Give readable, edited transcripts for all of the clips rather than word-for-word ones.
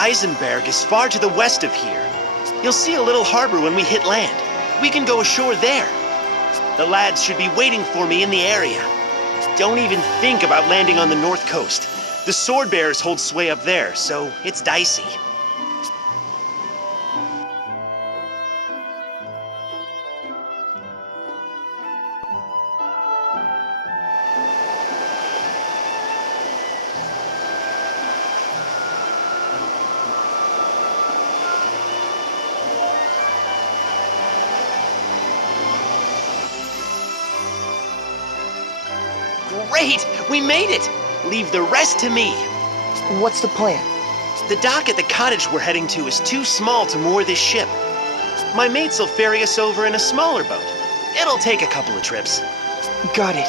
Eisenberg is far to the west of here. You'll see a little harbor when we hit land. We can go ashore there. The lads should be waiting for me in the area. Don't even think about landing on the north coast. The sword bearers hold sway up there, so it's dicey. Great! We made it! Leave the rest to me. What's the plan? The dock at the cottage we're heading to is too small to moor this ship. My mates will ferry us over in a smaller boat. It'll take a couple of trips. Got it.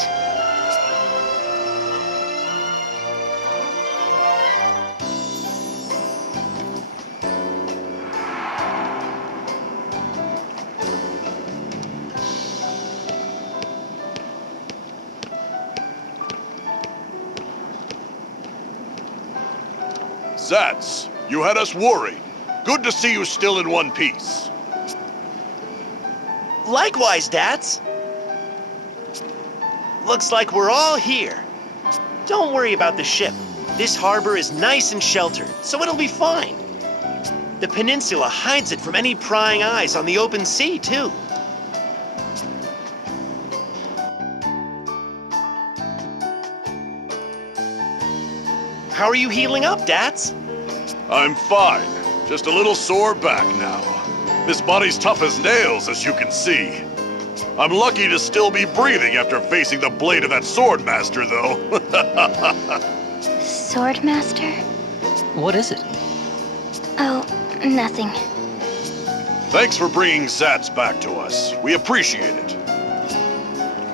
Zats, you had us worried. Good to see you still in one piece. Likewise, Dats. Looks like we're all here. Don't worry about the ship. This harbor is nice and sheltered, so it'll be fine. The peninsula hides it from any prying eyes on the open sea, too. How are you healing up, Dats? I'm fine. Just a little sore back now. This body's tough as nails, as you can see. I'm lucky to still be breathing after facing the blade of that sword master, though. Sword master? What is it? Oh, nothing. Thanks for bringing Zats back to us. We appreciate it.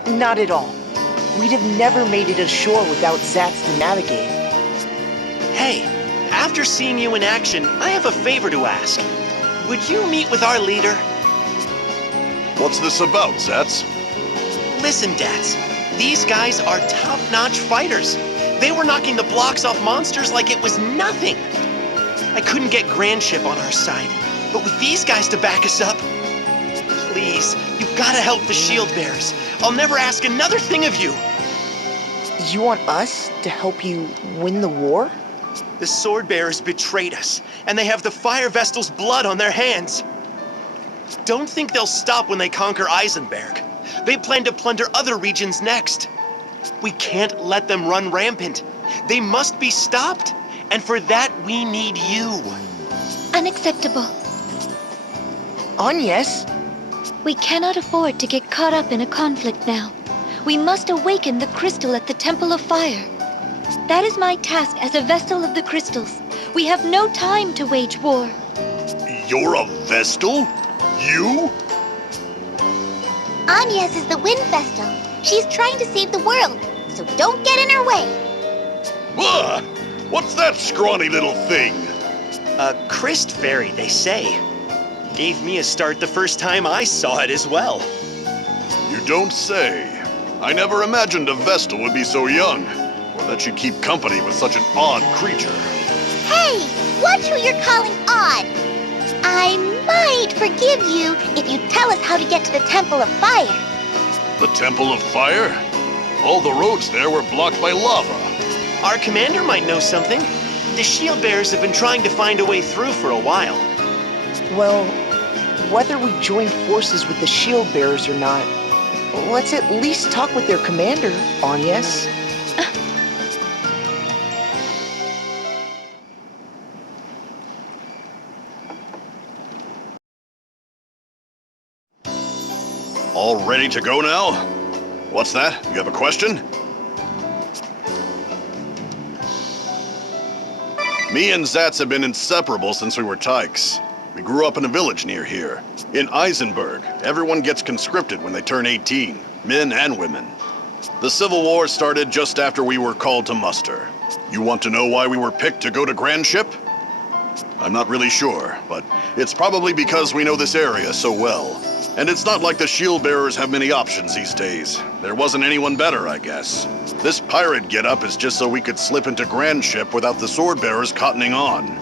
Not at all. We'd have never made it ashore without Zats to navigate. Hey, after seeing you in action, I have a favor to ask. Would you meet with our leader? What's this about, Zats? Listen, Dats. These guys are top-notch fighters. They were knocking the blocks off monsters like it was nothing. I couldn't get Grandship on our side, but with these guys to back us up, please, you've got to help the shield bearers. I'll never ask another thing of you. You want us to help you win the war? The sword bearers betrayed us, and they have the Fire Vestal's blood on their hands. Don't think they'll stop when they conquer Eisenberg. They plan to plunder other regions next. We can't let them run rampant. They must be stopped, and for that we need you. Unacceptable. Agnes? We cannot afford to get caught up in a conflict now. We must awaken the crystal at the Temple of Fire. That is my task as a Vestal of the Crystals. We have no time to wage war. You're a Vestal? You? Agnes is the Wind Vestal. She's trying to save the world, so don't get in her way. Ugh! What's that scrawny little thing? A Christ fairy, they say. Gave me a start the first time I saw it as well. You don't say. I never imagined a Vestal would be so young, or that she'd keep company with such an odd creature. Hey, watch who you're calling odd. I might forgive you if you tell us how to get to the Temple of Fire. The Temple of Fire? All the roads there were blocked by lava. Our commander might know something. The shield bearers have been trying to find a way through for a while. Well, whether we join forces with the shield bearers or not, let's at least talk with their commander, Agnes. All ready to go now? What's that? You have a question? Me and Zats have been inseparable since we were tykes. We grew up in a village near here. In Eisenberg, everyone gets conscripted when they turn 18, men and women. The Civil War started just after we were called to muster. You want to know why we were picked to go to Grandship? I'm not really sure, but it's probably because we know this area so well. And it's not like the shield bearers have many options these days. There wasn't anyone better, I guess. This pirate getup is just so we could slip into Grandship without the sword bearers cottoning on.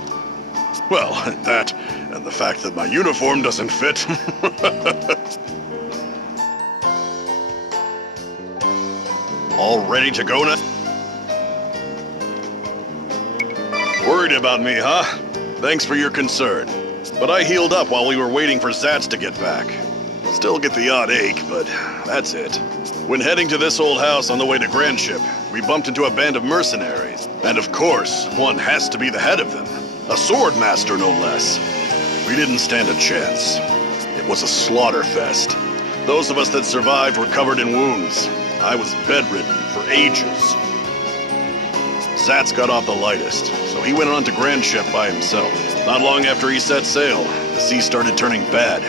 Well, that, and the fact that my uniform doesn't fit. All ready to go now? Worried about me, huh? Thanks for your concern. But I healed up while we were waiting for Zats to get back. Still get the odd ache, but that's it. When heading to this old house on the way to Grand Ship, we bumped into a band of mercenaries. And of course, one has to be the head of them. A sword master, no less. We didn't stand a chance. It was a slaughter fest. Those of us that survived were covered in wounds. I was bedridden for ages. Zats got off the lightest, so he went on to Grand Ship by himself. Not long after he set sail, the sea started turning bad.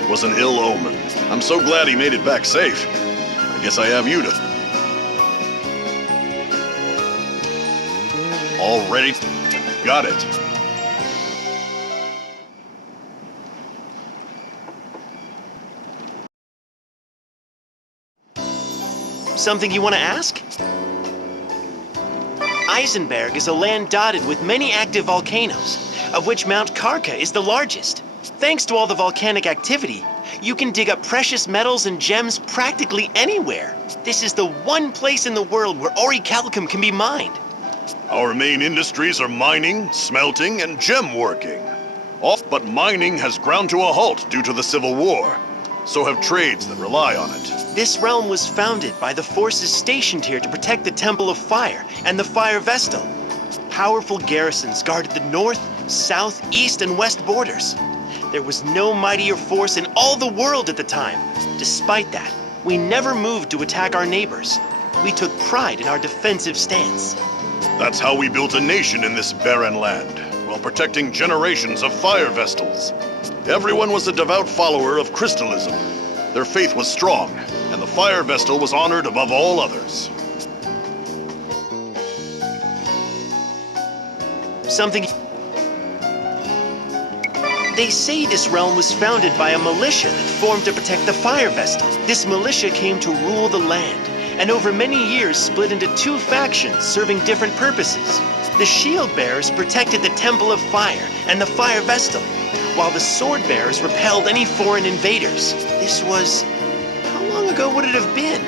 It was an ill omen. I'm so glad he made it back safe. I guess I have you to... All ready? Got it. Something you want to ask? Eisenberg is a land dotted with many active volcanoes, of which Mount Karka is the largest. Thanks to all the volcanic activity, you can dig up precious metals and gems practically anywhere. This is the one place in the world where orichalcum can be mined. Our main industries are mining, smelting, and gem working. But mining has ground to a halt due to the Civil War. So have trades that rely on it. This realm was founded by the forces stationed here to protect the Temple of Fire and the Fire Vestal. Powerful garrisons guarded the north, south, east, and west borders. There was no mightier force in all the world at the time. Despite that, we never moved to attack our neighbors. We took pride in our defensive stance. That's how we built a nation in this barren land, while protecting generations of Fire Vestals. Everyone was a devout follower of crystalism. Their faith was strong, and the Fire Vestal was honored above all others. Something... They say this realm was founded by a militia that formed to protect the Fire Vestal. This militia came to rule the land, and over many years split into two factions serving different purposes. The Shield Bearers protected the Temple of Fire and the Fire Vestal, while the Sword Bearers repelled any foreign invaders. This was... how long ago would it have been?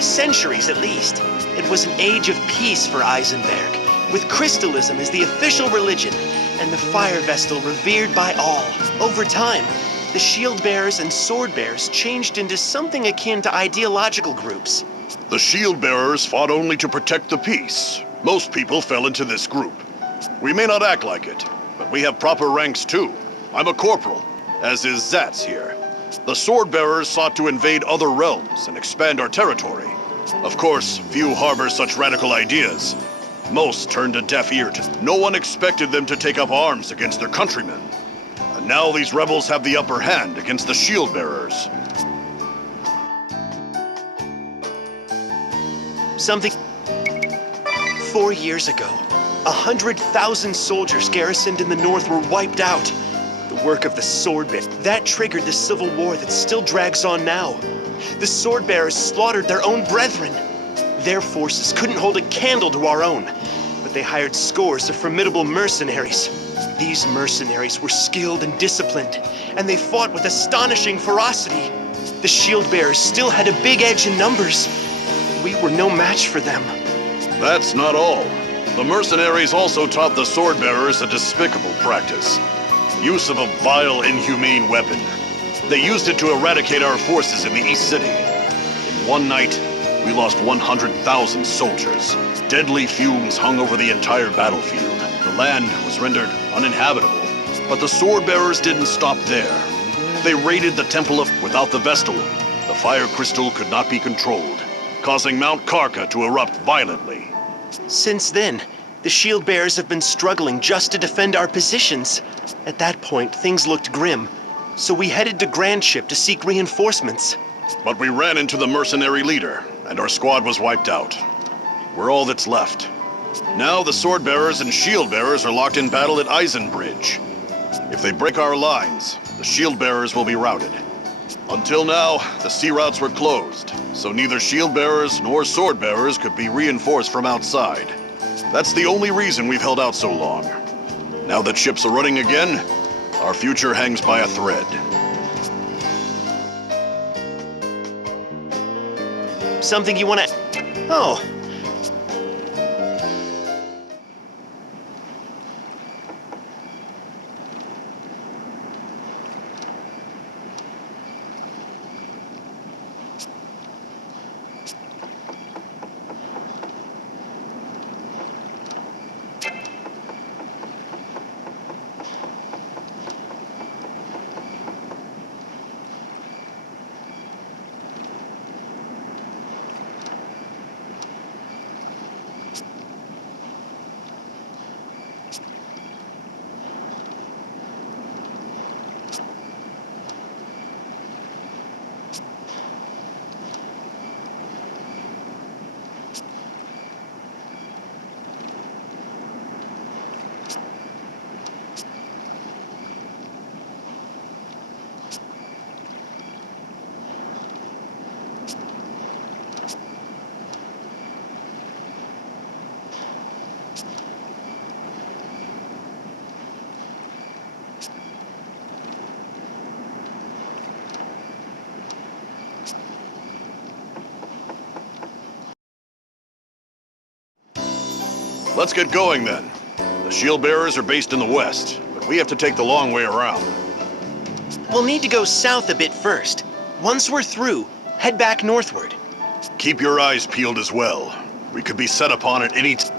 Centuries at least. It was an age of peace for Eisenberg, with crystalism as the official religion, and the Fire Vestal revered by all. Over time, the Shield Bearers and Sword Bearers changed into something akin to ideological groups. The Shield Bearers fought only to protect the peace. Most people fell into this group. We may not act like it, but we have proper ranks too. I'm a corporal, as is Zats here. The Sword Bearers sought to invade other realms and expand our territory. Of course, few harbor such radical ideas. Most turned a deaf ear to. No one expected them to take up arms against their countrymen. And now these rebels have the upper hand against the Shield Bearers. Something... 4 years ago, 100,000 soldiers garrisoned in the north were wiped out. The work of the Sword Bearers. That triggered the civil war that still drags on now. The Sword Bearers slaughtered their own brethren. Their forces couldn't hold a candle to our own, but they hired scores of formidable mercenaries. These mercenaries were skilled and disciplined, and they fought with astonishing ferocity. The Shield Bearers still had a big edge in numbers. We were no match for them. That's not all. The mercenaries also taught the Sword Bearers a despicable practice. Use of a vile, inhumane weapon. They used it to eradicate our forces in the East City. In one night, we lost 100,000 soldiers. Deadly fumes hung over the entire battlefield. The land was rendered uninhabitable. But the Sword Bearers didn't stop there. They raided the Temple of... Without the Vestal, the fire crystal could not be controlled, causing Mount Karka to erupt violently. Since then, the Shield Bearers have been struggling just to defend our positions. At that point, things looked grim, so we headed to Grand Ship to seek reinforcements. But we ran into the mercenary leader, and our squad was wiped out. We're all that's left. Now the Sword Bearers and Shield Bearers are locked in battle at Eisenberg. If they break our lines, the Shield Bearers will be routed. Until now, the sea routes were closed, so neither Shield Bearers nor Sword Bearers could be reinforced from outside. That's the only reason we've held out so long. Now that ships are running again, our future hangs by a thread. Something you wanna... Oh. Let's get going then. The shield bearers are based in the west, but we have to take the long way around. We'll need to go south a bit first. Once we're through, head back northward. Keep your eyes peeled as well. We could be set upon at any time.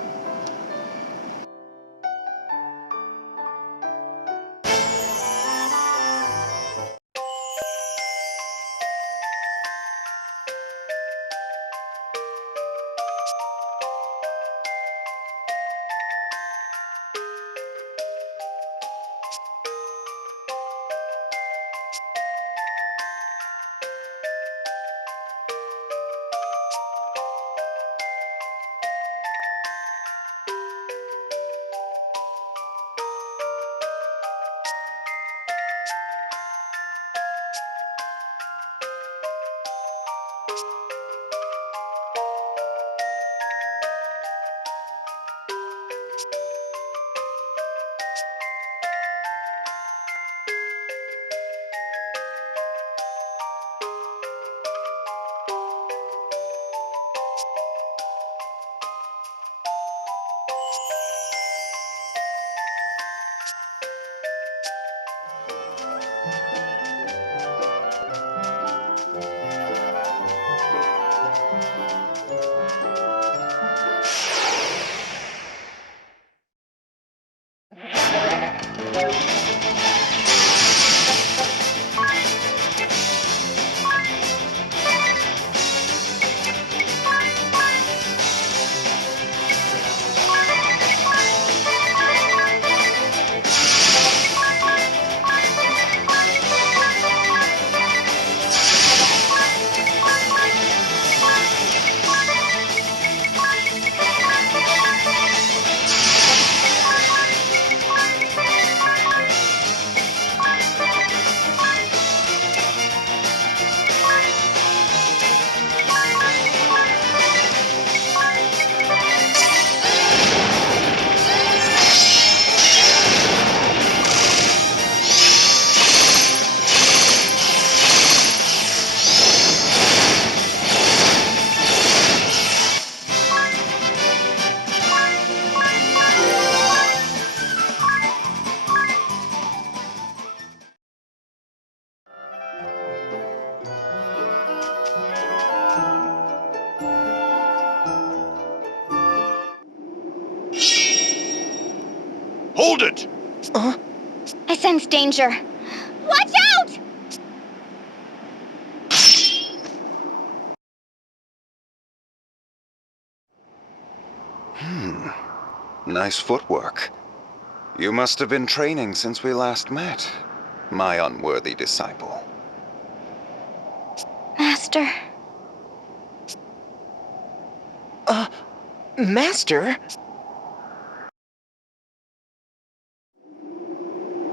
Hold it! I sense danger. Watch out! Nice footwork. You must have been training since we last met, my unworthy disciple. Master. Master?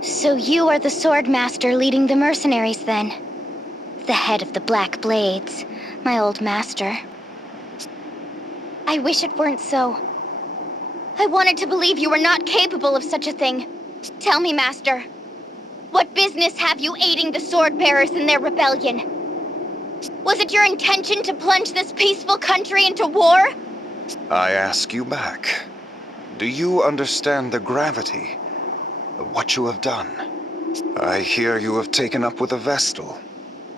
So you are the sword master leading the mercenaries then? The head of the Black Blades, my old master. I wish it weren't so. I wanted to believe you were not capable of such a thing. Tell me, Master, what business have you aiding the sword bearers in their rebellion? Was it your intention to plunge this peaceful country into war? I ask you back. Do you understand the gravity of what you have done? I hear you have taken up with a Vestal,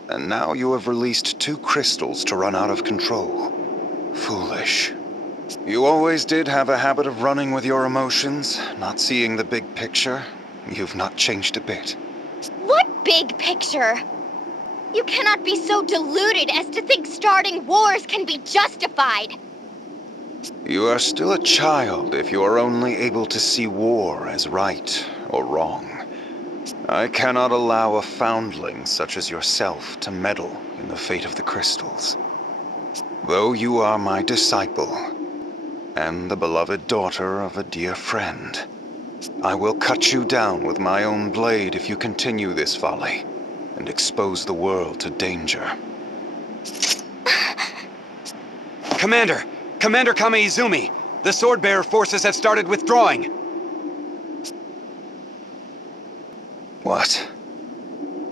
and now you have released 2 crystals to run out of control. Foolish. You always did have a habit of running with your emotions, not seeing the big picture. You've not changed a bit. What big picture? You cannot be so deluded as to think starting wars can be justified. You are still a child if you are only able to see war as right or wrong. I cannot allow a foundling such as yourself to meddle in the fate of the crystals. Though you are my disciple, and the beloved daughter of a dear friend, I will cut you down with my own blade if you continue this folly, and expose the world to danger. Commander! Commander Kame-Izumi! The Swordbearer forces have started withdrawing! What?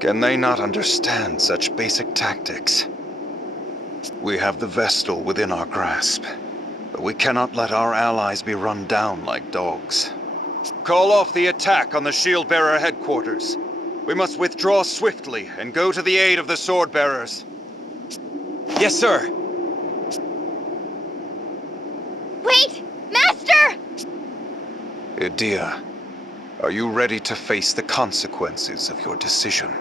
Can they not understand such basic tactics? We have the Vestal within our grasp, but we cannot let our allies be run down like dogs. Call off the attack on the Shieldbearer headquarters. We must withdraw swiftly and go to the aid of the Swordbearers. Yes, sir! Wait! Master! Idia, are you ready to face the consequences of your decision?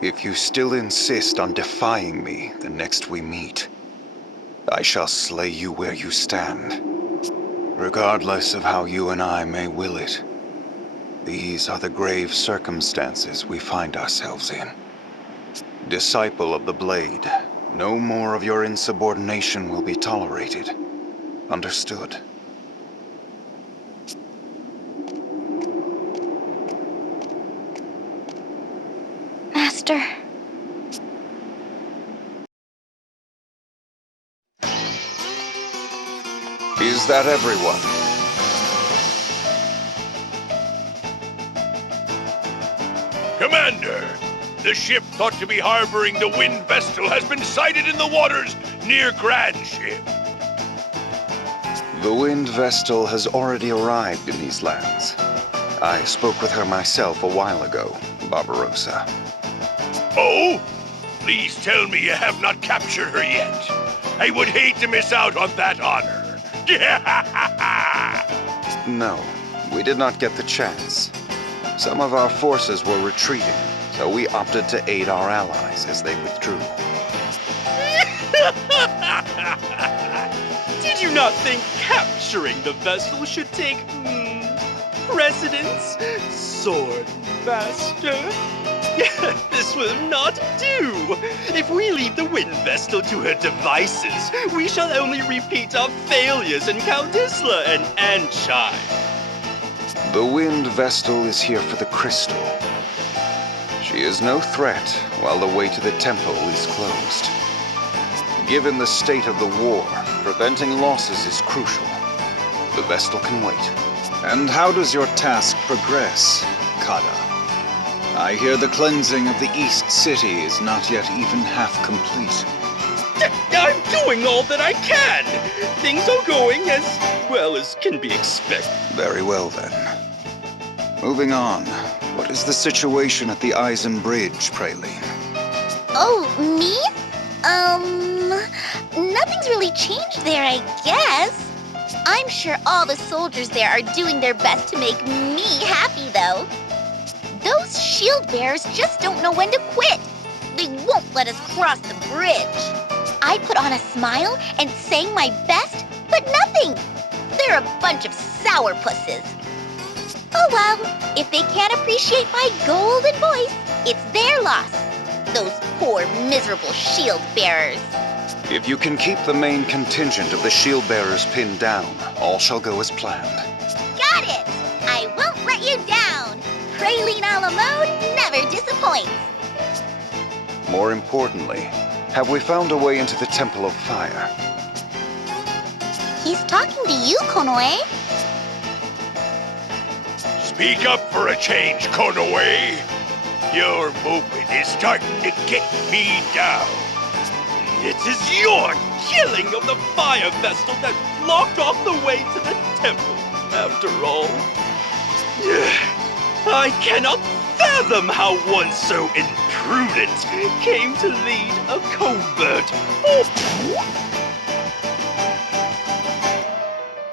If you still insist on defying me the next we meet, I shall slay you where you stand. Regardless of how you and I may will it, these are the grave circumstances we find ourselves in. Disciple of the Blade, no more of your insubordination will be tolerated. Understood? Master. Is that everyone? Commander, the ship thought to be harboring the Wind Vestal has been sighted in the waters near Grand Ship. The Wind Vestal has already arrived in these lands. I spoke with her myself a while ago, Barbarossa. Oh? Please tell me you have not captured her yet. I would hate to miss out on that honor. No, we did not get the chance. Some of our forces were retreating, so we opted to aid our allies as they withdrew. Did you not think capturing the vessel should take precedence, Sword Master? This will not do. If we leave the Wind Vestal to her devices, we shall only repeat our failures in Countessla and Anchai. The Wind Vestal is here for the crystal. She is no threat while the way to the temple is closed. Given the state of the war, preventing losses is crucial. The Vestal can wait. And how does your task progress, Kada? I hear the cleansing of the East City is not yet even half complete. I'm doing all that I can. Things are going as well as can be expected. Very well then. Moving on, what is the situation at the Eisenberg, Praline? Oh, me? Nothing's really changed there, I guess. I'm sure all the soldiers there are doing their best to make me happy, though. Those shield bearers just don't know when to quit. They won't let us cross the bridge. I put on a smile and sang my best, but nothing. They're a bunch of sourpusses. Oh well, if they can't appreciate my golden voice, it's their loss. Those poor, miserable shield bearers. If you can keep the main contingent of the shield bearers pinned down, all shall go as planned. Got it! I won't let you down. Praline a la mode never disappoints. More importantly, have we found a way into the Temple of Fire? He's talking to you, Konoe. Speak up for a change, Konaway. Your movement is starting to get me down. It is your killing of the fire vestal that blocked off the way to the temple, after all. I cannot fathom how one so imprudent came to lead a covert.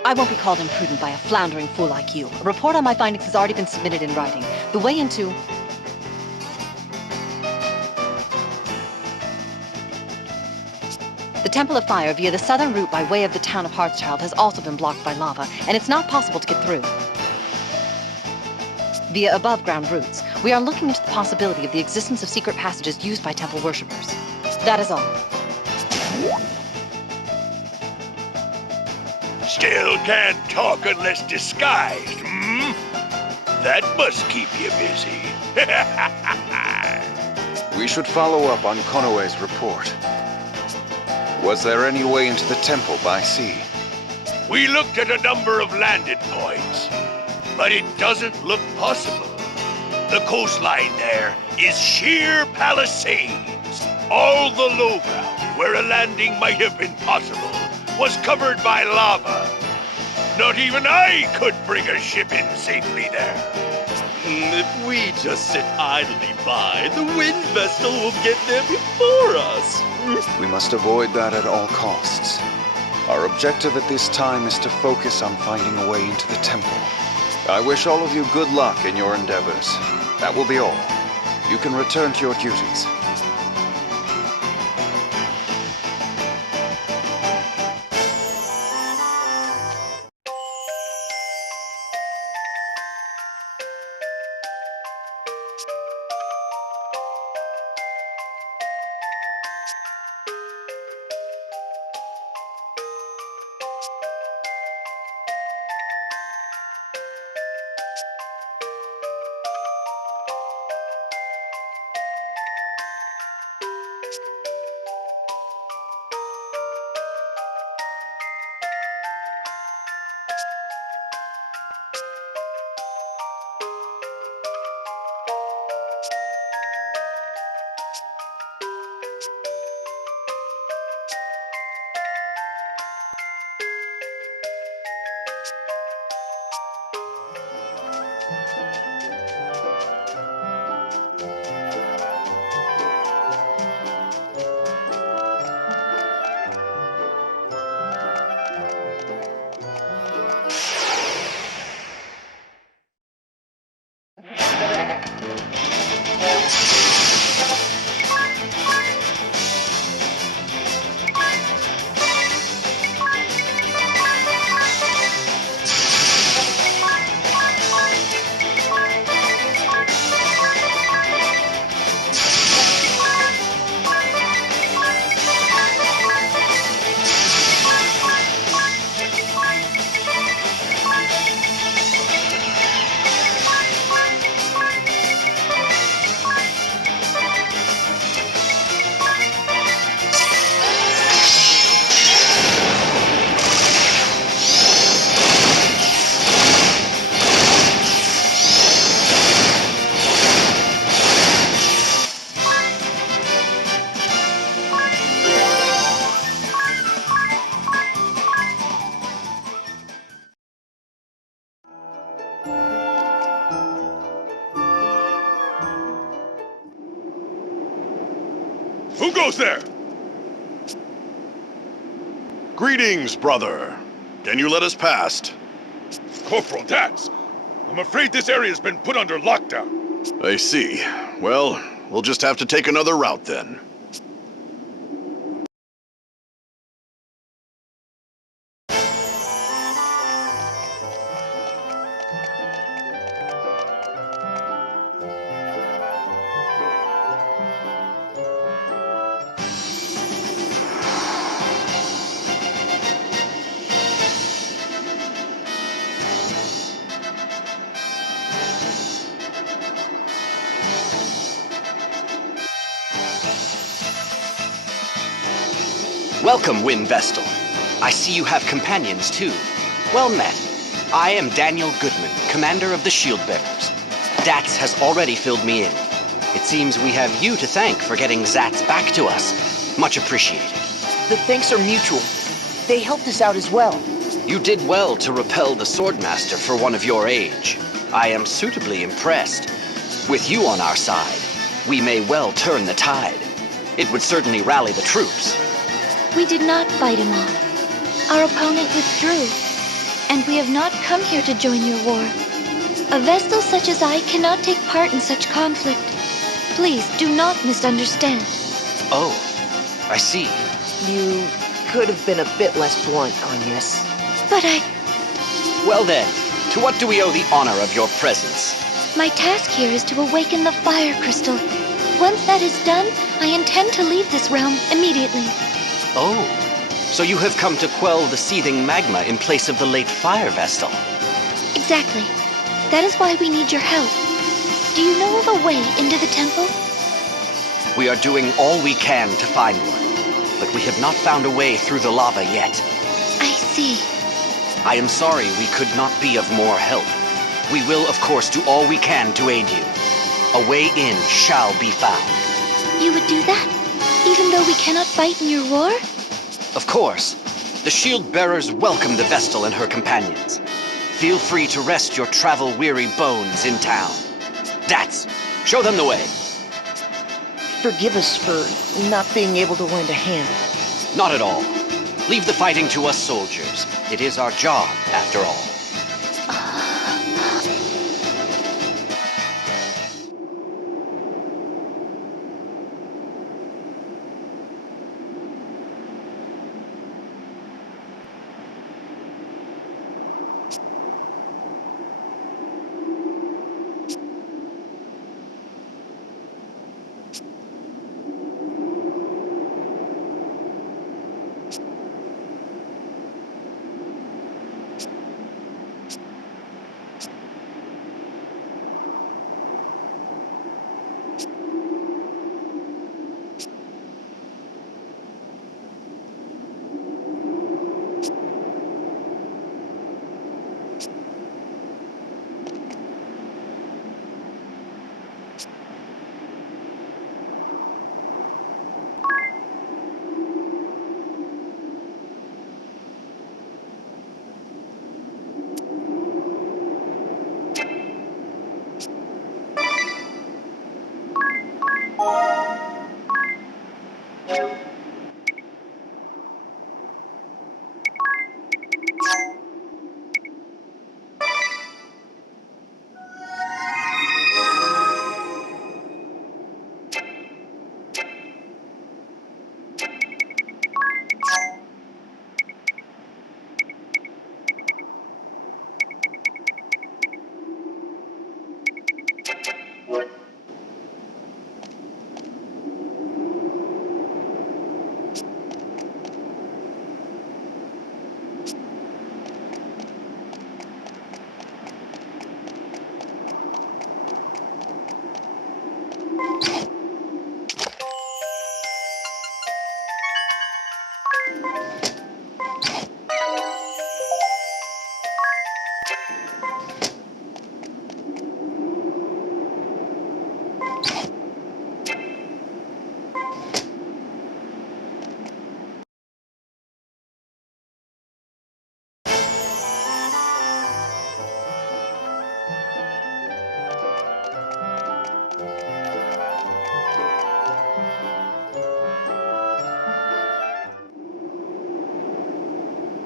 I won't be called imprudent by a floundering fool like you. A report on my findings has already been submitted in writing. The way into... The Temple of Fire via the southern route by way of the town of Hearthchild has also been blocked by lava, and it's not possible to get through. Via above-ground routes, we are looking into the possibility of the existence of secret passages used by temple worshippers. That is all. Still can't talk unless disguised, hmm? That must keep you busy. We should follow up on Konaway's report. Was there any way into the temple by sea? We looked at a number of landing points, but it doesn't look possible. The coastline there is sheer palisades. All the low ground where a landing might have been possible was covered by lava. Not even I could bring a ship in safely there. If we just sit idly by, the wind vestal will get there before us. We must avoid that at all costs. Our objective at this time is to focus on finding a way into the temple. I wish all of you good luck in your endeavors. That will be all. You can return to your duties. Who goes there? Greetings, brother. Can you let us past? Corporal Dax, I'm afraid this area's been put under lockdown. I see. Well, we'll just have to take another route then. Welcome, Wind Vestal. I see you have companions, too. Well met. I am Daniel Goodman, commander of the Shield Bearers. Dats has already filled me in. It seems we have you to thank for getting Zats back to us. Much appreciated. The thanks are mutual. They helped us out as well. You did well to repel the Swordmaster for one of your age. I am suitably impressed. With you on our side, we may well turn the tide. It would certainly rally the troops. We did not fight him off. Our opponent withdrew, and we have not come here to join your war. A Vestal such as I cannot take part in such conflict. Please do not misunderstand. Oh, I see. You could have been a bit less blunt, Agnes. But Well then, to what do we owe the honor of your presence? my task here is to awaken the fire crystal. Once that is done, I intend to leave this realm immediately. Oh, so you have come to quell the seething magma in place of the late fire Vestal. Exactly. That is why we need your help. Do you know of a way into the temple? We are doing all we can to find one, but we have not found a way through the lava yet. I see. I am sorry we could not be of more help. We will, of course, do all we can to aid you. A way in shall be found. You would do that? Even though we cannot fight in your war? Of course. The Shield Bearers welcome the Vestal and her companions. Feel free to rest your travel-weary bones in town. Dats, show them the way. Forgive us for not being able to lend a hand. Not at all. Leave the fighting to us soldiers. It is our job, after all.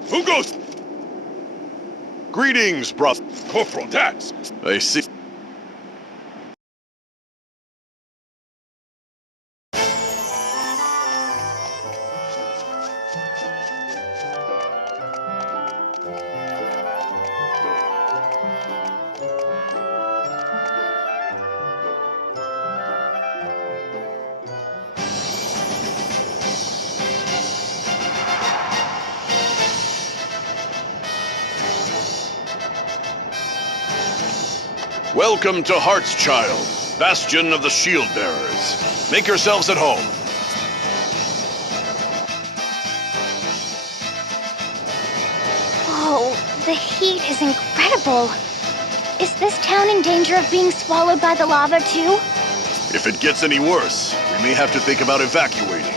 Who goes? Greetings, brother. Corporal Dats. I see. Welcome to Heartschild, bastion of the Shield Bearers. Make yourselves at home. Whoa, the heat is incredible. awful. Is this town in danger of being swallowed by the lava too? If it gets any worse, we may have to think about evacuating.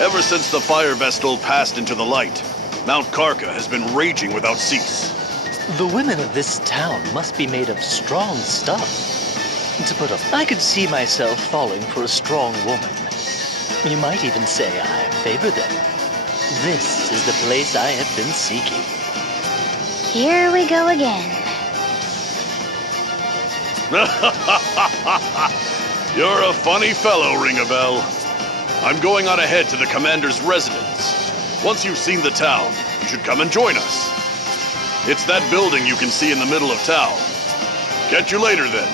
Ever since the fire vestal passed into the light, Mount Karka has been raging without cease. The women of this town must be made of strong stuff. To put up, I could see myself falling for a strong woman. You might even say I favor them. This is the place I have been seeking. Here we go again. You're a funny fellow, Ring-a-Bell. I'm going on ahead to the commander's residence. Once you've seen the town, you should come and join us. It's that building you can see in the middle of town. Catch you later, then.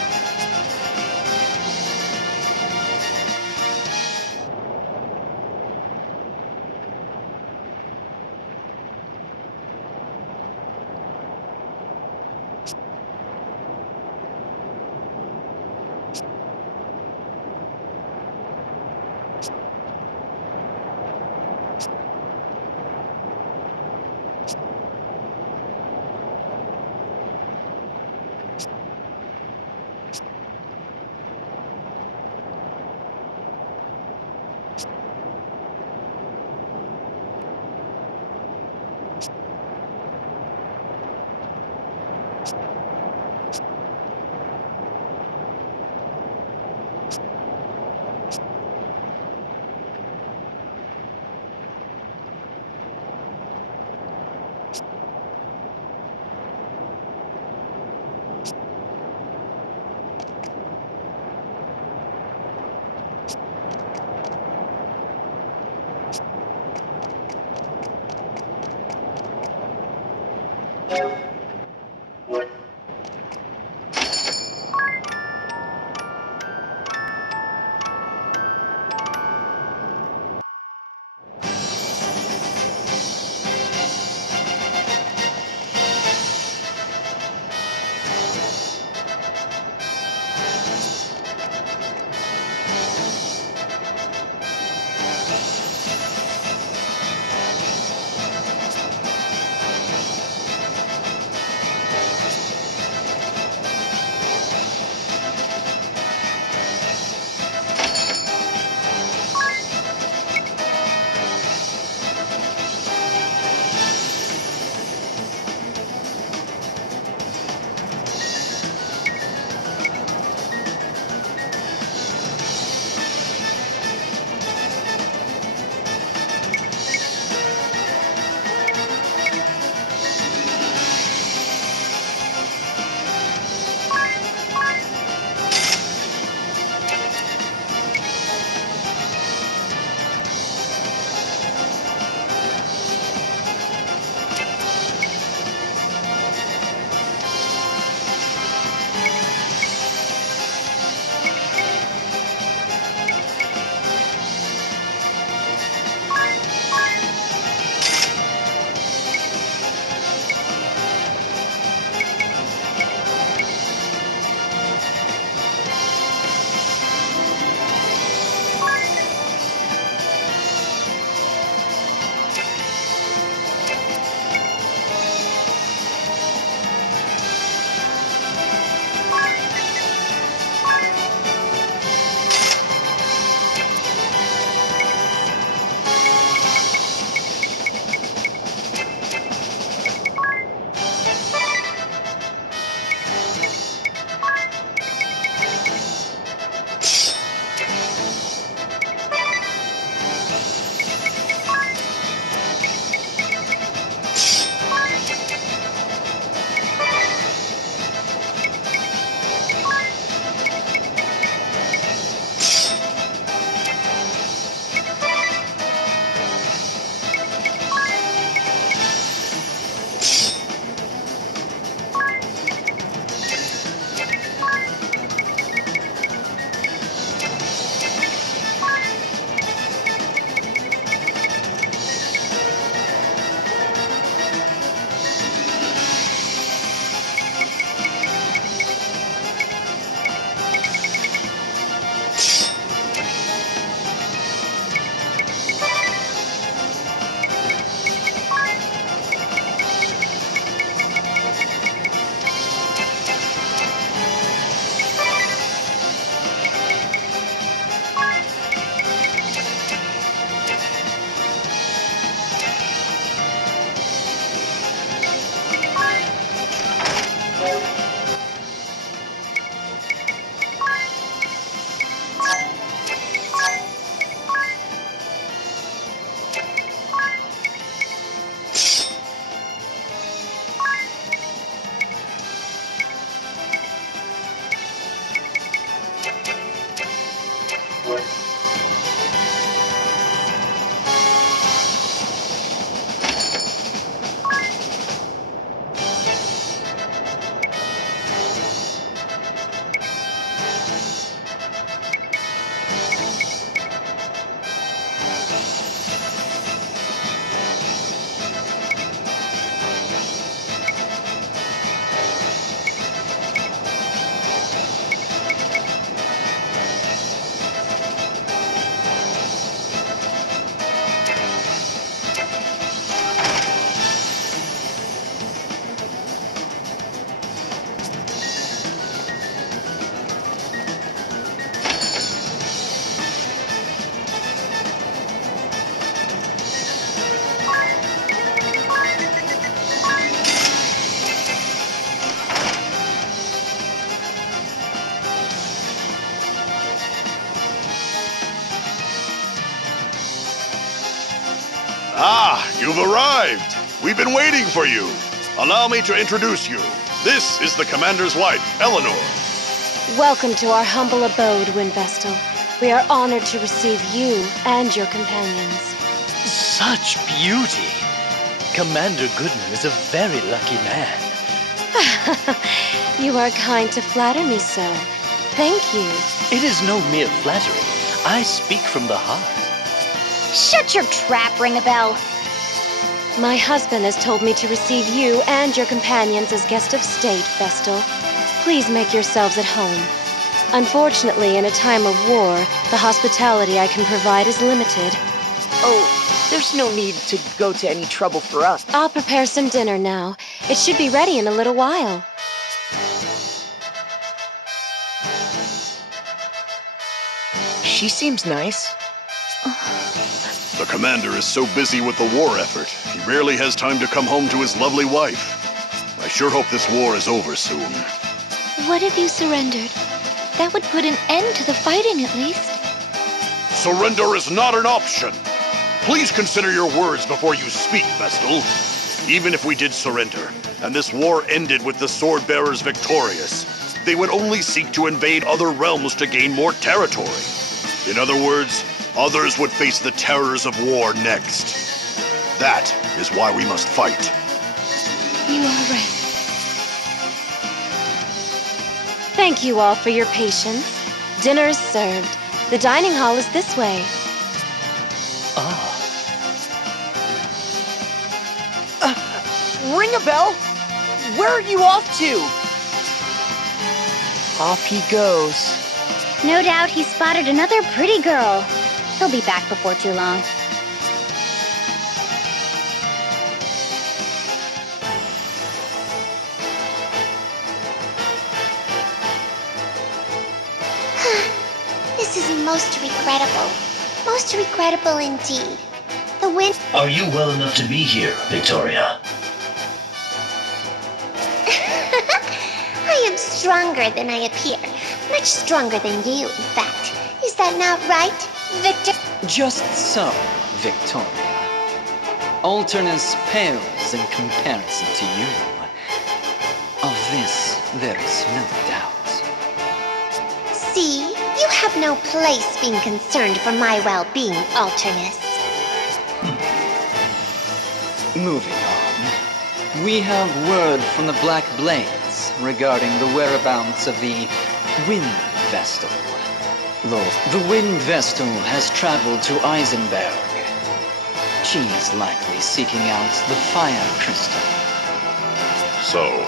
arrived! We've been waiting for you! Allow me to introduce you. This is the Commander's wife, Eleanor. Welcome to our humble abode, Windvestal. We are honored to receive you and your companions. Such beauty! Commander Goodman is a very lucky man. You are kind to flatter me so. Thank you. It is no mere flattery. I speak from the heart. Shut your trap, Ringabel. My husband has told me to receive you and your companions as guest of state, Vestal. Please make yourselves at home. Unfortunately, in a time of war, the hospitality I can provide is limited. Oh, there's no need to go to any trouble for us. I'll prepare some dinner now. It should be ready in a little while. She seems nice. The commander is so busy with the war effort, he rarely has time to come home to his lovely wife. I sure hope this war is over soon. What if you surrendered? That would put an end to the fighting, at least. Surrender is not an option. Please consider your words before you speak, Vestal. Even if we did surrender, and this war ended with the sword bearers victorious, they would only seek to invade other realms to gain more territory. In other words, others would face the terrors of war next. That is why we must fight. You are right. Thank you all for your patience. Dinner is served. The dining hall is this way. Ah, Ring a bell! Where are you off to? Off he goes. No doubt he spotted another pretty girl. He'll be back before too long. This is most regrettable. Most regrettable indeed. The wind... are you well enough to be here, Victoria? I am stronger than I appear. Much stronger than you, in fact. Is that not right, Victor? Just so, Victoria. Alternus pales in comparison to you. Of this, there is no doubt. See, you have no place being concerned for my well-being, Alternus. Moving on. We have word from the Black Blades regarding the whereabouts of the Wind Vestal. The Wind Vestal has traveled to Eisenberg. She is likely seeking out the Fire Crystal. So,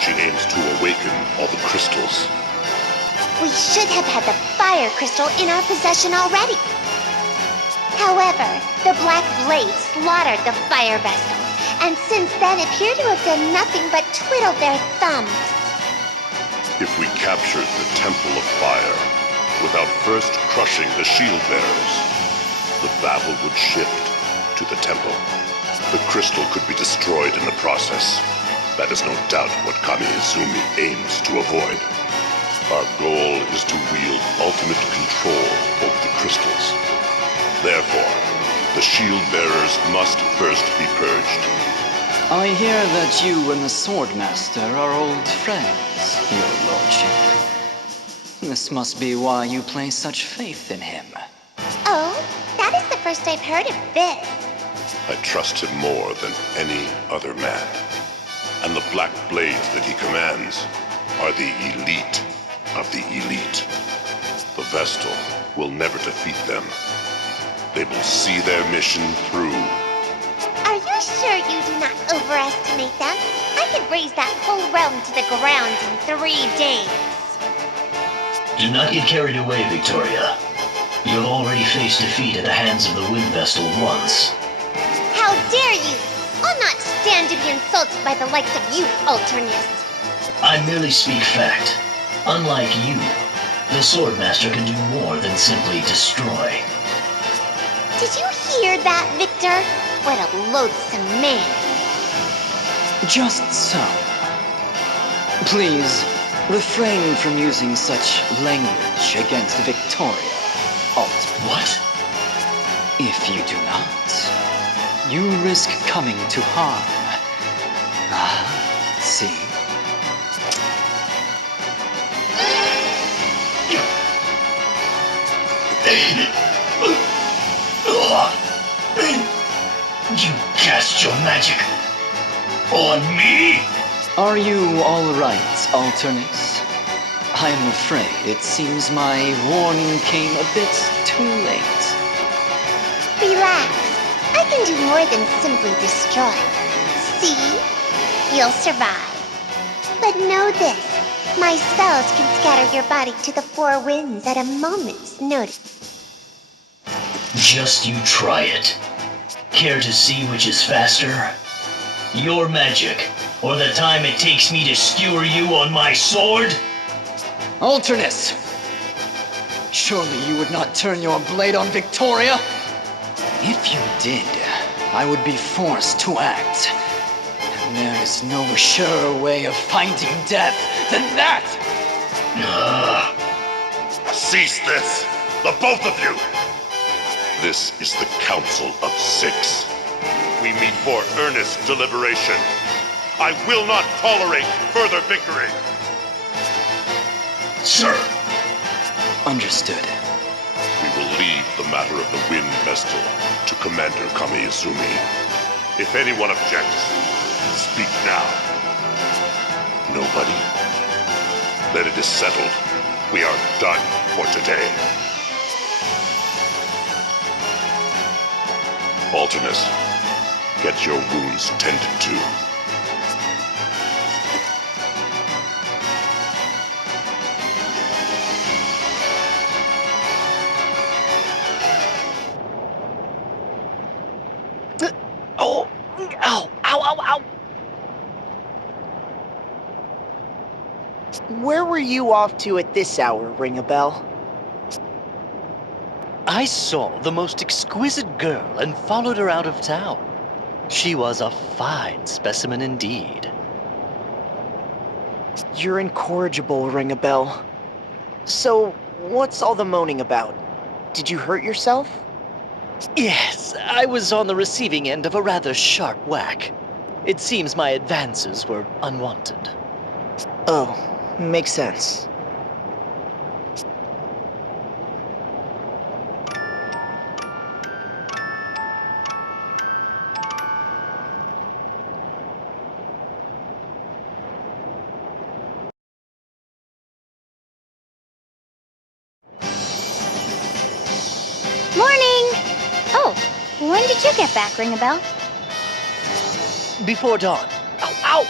she aims to awaken all the crystals. We should have had the Fire Crystal in our possession already. However, the Black Blades slaughtered the Fire Vestal, and since then appear to have done nothing but twiddle their thumbs. If we captured the Temple of Fire without first crushing the shield bearers, the battle would shift to the temple. The crystal could be destroyed in the process. That is no doubt what Kami Izumi aims to avoid. Our goal is to wield ultimate control over the crystals. Therefore, the shield bearers must first be purged. I hear that you and the Swordmaster are old friends, your lordship. This must be why you place such faith in him. Oh, that is the first I've heard of this. I trust him more than any other man. And the Black Blades that he commands are the elite of the elite. The Vestal will never defeat them. They will see their mission through. Are you sure you do not overestimate them? I could raise that whole realm to the ground in 3 days. Do not get carried away, Victoria. You have already faced defeat at the hands of the Wind Vestal once. How dare you! I'll not stand to be insulted by the likes of you, Alternus. I merely speak fact. Unlike you, the Swordmaster can do more than simply destroy. Did you hear that, Victor? What a loathsome man. Just so. Please, refrain from using such language against Victoria, Alt. What? If you do not, you risk coming to harm. Ah, see? You cast your magic on me? Are you all right, Alternus? I am afraid it seems my warning came a bit too late. Relax. I can do more than simply destroy. See? You'll survive. But know this. My spells can scatter your body to the four winds at a moment's notice. Just you try it. Care to see which is faster? Your magic, or the time it takes me to skewer you on my sword? Alternus! Surely you would not turn your blade on Victoria? If you did, I would be forced to act. And there is no surer way of finding death than that! Cease this, the both of you! This is the Council of Six. We meet for earnest deliberation. I will not tolerate further bickering. Sir. Understood. We will leave the matter of the Wind Vestal to Commander Kami-Izumi. If anyone objects, speak now. Nobody? Then it is settled. We are done for today. Alternus, get your wounds tended to. Oh! Ow! Ow! Ow! Ow! Where were you off to at this hour, ring a bell? I saw the most exquisite girl and followed her out of town. She was a fine specimen indeed. You're incorrigible, ring a bell. So, what's all the moaning about? Did you hurt yourself? Yes, I was on the receiving end of a rather sharp whack. It seems my advances were unwanted. Oh, makes sense. Morning! Oh, when did you get back, Ring a Bell? Before dawn. Ow, ow!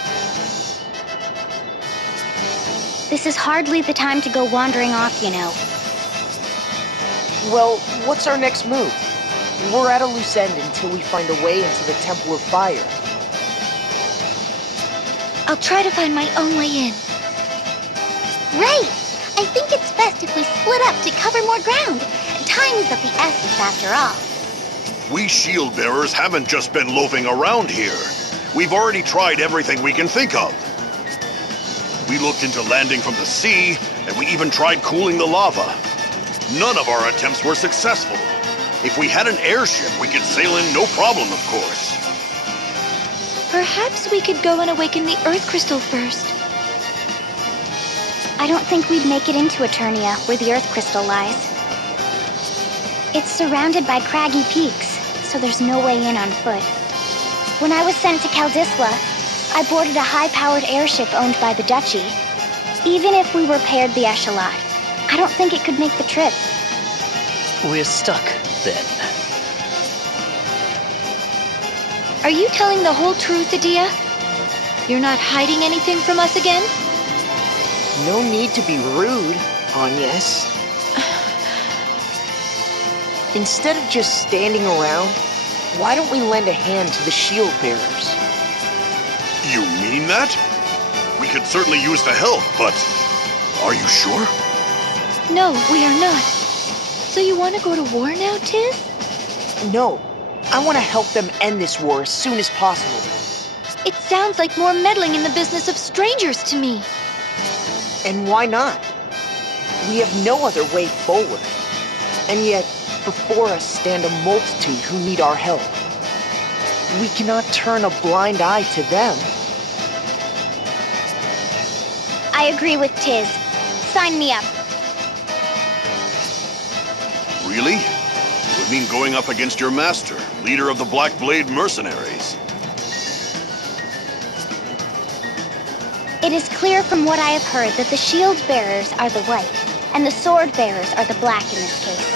This is hardly the time to go wandering off, you know. Well, what's our next move? We're at a loose end until we find a way into the Temple of Fire. I'll try to find my own way in. Right! I think it's best if we split up to cover more ground. Time is of the essence after all. We shield bearers haven't just been loafing around here. We've already tried everything we can think of. We looked into landing from the sea, and we even tried cooling the lava. None of our attempts were successful. If we had an airship, we could sail in no problem, of course. Perhaps we could go and awaken the Earth Crystal first. I don't think we'd make it into Eternia, where the Earth Crystal lies. It's surrounded by craggy peaks, so there's no way in on foot. When I was sent to Caldisla, I boarded a high-powered airship owned by the Duchy. Even if we repaired the echelon, I don't think it could make the trip. We're stuck, then. Are you telling the whole truth, Adia? You're not hiding anything from us again? No need to be rude, Agnes. Instead of just standing around, why don't we lend a hand to the shield bearers? You mean that? We could certainly use the help, but are you sure? No, we are not. So you want to go to war now, Tiz? No. I want to help them end this war as soon as possible. It sounds like more meddling in the business of strangers to me. And why not? We have no other way forward. And yet, before us stand a multitude who need our help. we cannot turn a blind eye to them. I agree with Tiz. Sign me up. Really? It would mean going up against your master, leader of the Black Blade mercenaries. It is clear from what I have heard that the shield bearers are the white, and the sword bearers are the black in this case.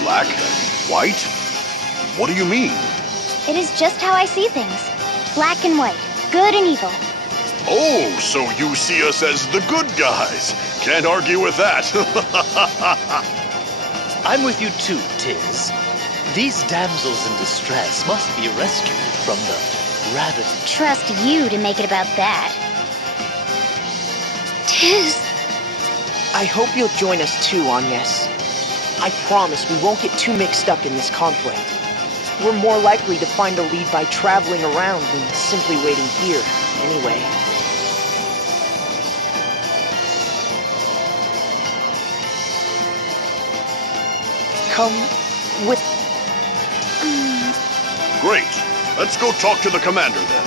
Black and white? What do you mean? It is just how I see things. Black and white, good and evil. Oh, so you see us as the good guys. Can't argue with that. I'm with you too, Tiz. These damsels in distress must be rescued from the rabbit. Trust you to make it about that. Tiz! I hope you'll join us too, Agnes. I promise we won't get too mixed up in this conflict. We're more likely to find a lead by traveling around than simply waiting here, anyway. Come with... Great. Let's go talk to the commander then.